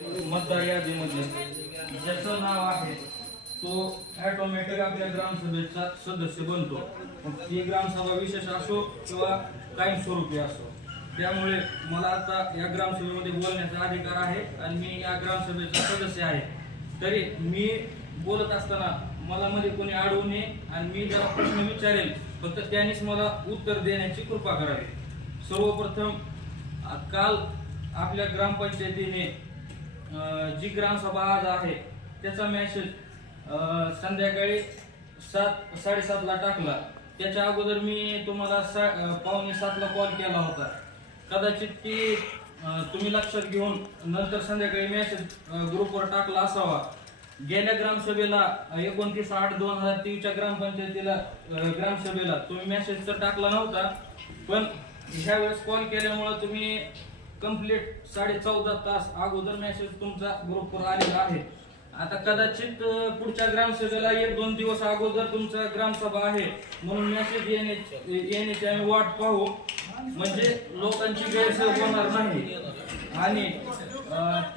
मतदार यादीमध्ये ज्याचं नाव आहे तो ऑटोमॅटिक आपल्या ग्रामसभेचा सदस्य बनतो. मग ती ग्रामसभा विशेष असो किंवा कायमस्वरूपी असो. त्यामुळे मला आता या ग्रामसभेमध्ये बोलण्याचा अधिकार आहे आणि मी या ग्रामसभेचा सदस्य आहे. तरी मी बोलत असताना मला मध्ये कोणी अडवू नये आणि मी ज्याला प्रश्न विचारेल फक्त त्यांनीच मला उत्तर देण्याची कृपा करावी. सर्वप्रथम काल आपल्या ग्रामपंचायतीने जी ग्रामसभा आज आहे त्याचा मेसेज संध्याकाळी सात साडेसातला टाकला. त्याच्या अगोदर मी तुम्हाला सा पावणे सातला कॉल केला होता. कदाचित ती तुम्ही लक्षात घेऊन नंतर संध्याकाळी मेसेज ग्रुपवर टाकला असावा. गेल्या ग्रामसभेला एकोणतीस आठ दोन हजार तीनच्या ग्रामपंचायतीला ग्रामसभेला तुम्ही मेसेज तर टाकला नव्हता पण ह्या वेळेस कॉल केल्यामुळं तुम्ही कंप्लीट साडे चौदा तास अगोदर मेसेज तुमचा ग्रुपवर आलेला आहे. आता कदाचित पुढच्या ग्रामसभेला एक दोन दिवस अगोदर तुमचा ग्रामसभा आहे. म्हणून मेसेज येण्याची येण्याची आम्ही वाट पाहू. म्हणजे लोकांची गैरसोय होणार नाही. आणि त्या